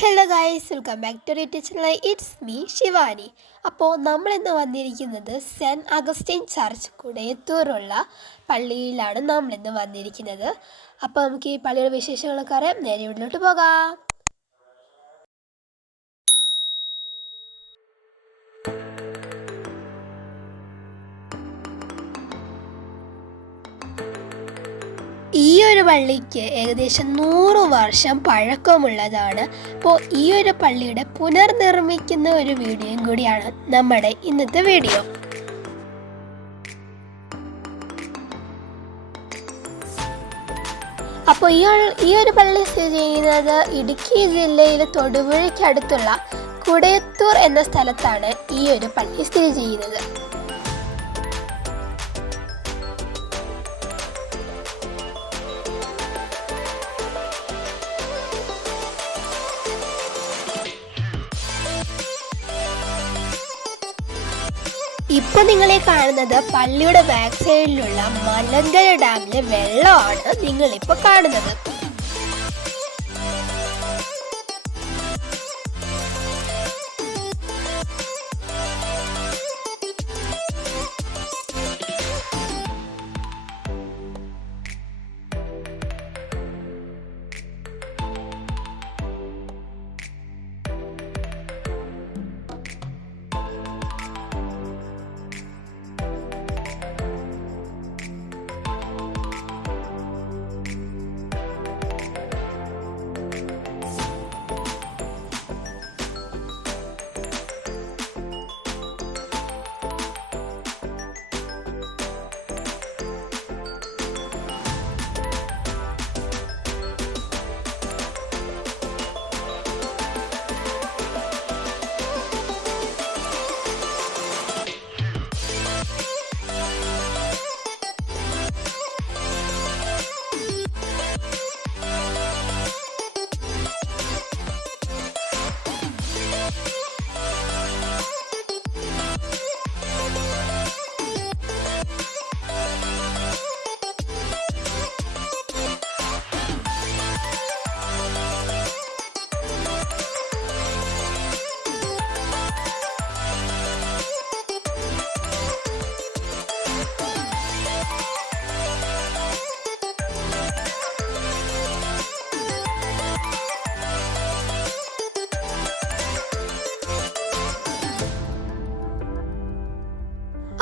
Hello guys, welcome back to teacher. It's me Shivani. അപ്പോൾ നമ്മളിന്ന് വന്നിരിക്കുന്നത് സെൻറ്റ് അഗസ്റ്റിൻ ചർച്ച് കുടയത്തൂരുള്ള പള്ളിയിലാണ് നമ്മളിന്ന് വന്നിരിക്കുന്നത്. അപ്പോൾ നമുക്ക് ഈ പള്ളിയുടെ വിശേഷങ്ങളൊക്കെ അറിയാം. നേരെ വീട്ടിലോട്ട് പോകാം. ഈ ഒരു പള്ളിക്ക് ഏകദേശം 100 വർഷം പഴക്കമുള്ളതാണ്. അപ്പോൾ ഈ ഒരു പള്ളിയുടെ പുനർനിർമ്മിക്കുന്ന ഒരു വീഡിയോയും കൂടിയാണ് നമ്മുടെ ഇന്നത്തെ വീഡിയോ. അപ്പോൾ ഈ ഒരു പള്ളി സ്ഥിതി ചെയ്യുന്നത് ഇടുക്കി ജില്ലയിലെ തൊടുപുഴയ്ക്കടുത്തുള്ള കുടയത്തൂർ എന്ന സ്ഥലത്താണ് ഈ ഒരു പള്ളി സ്ഥിതി ചെയ്യുന്നത്. ഇപ്പൊ നിങ്ങളെ കാണുന്നത് പള്ളിയുടെ ബാക്ക് സൈഡിലുള്ള മലങ്കര ഡാമിലെ വെള്ളമാണ് നിങ്ങളിപ്പോ കാണുന്നത്.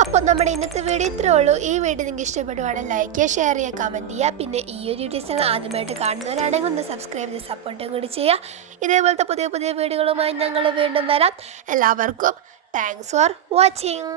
അപ്പോൾ നമ്മുടെ ഇന്നത്തെ വീഡിയോ ഇത്രേ ഉള്ളൂ. ഈ വീഡിയോ നിങ്ങൾക്ക് ഇഷ്ടപ്പെടുവാണെങ്കിൽ ലൈക്ക് ചെയ്യുക, ഷെയർ ചെയ്യുക, കമൻറ്റ് ചെയ്യുക. പിന്നെ ഈ ഒരു യൂട്യൂബ് ചാനൽ ആദ്യമായിട്ട് കാണുന്നവരാണെങ്കിൽ ഒന്ന് സബ്സ്ക്രൈബ് ചെയ്ത് സപ്പോർട്ടും കൂടി ചെയ്യുക. ഇതേപോലത്തെ പുതിയ പുതിയ വീഡിയോകളുമായി ഞങ്ങൾ വീണ്ടും വരാം. എല്ലാവർക്കും താങ്ക്സ് ഫോർ വാച്ചിങ്.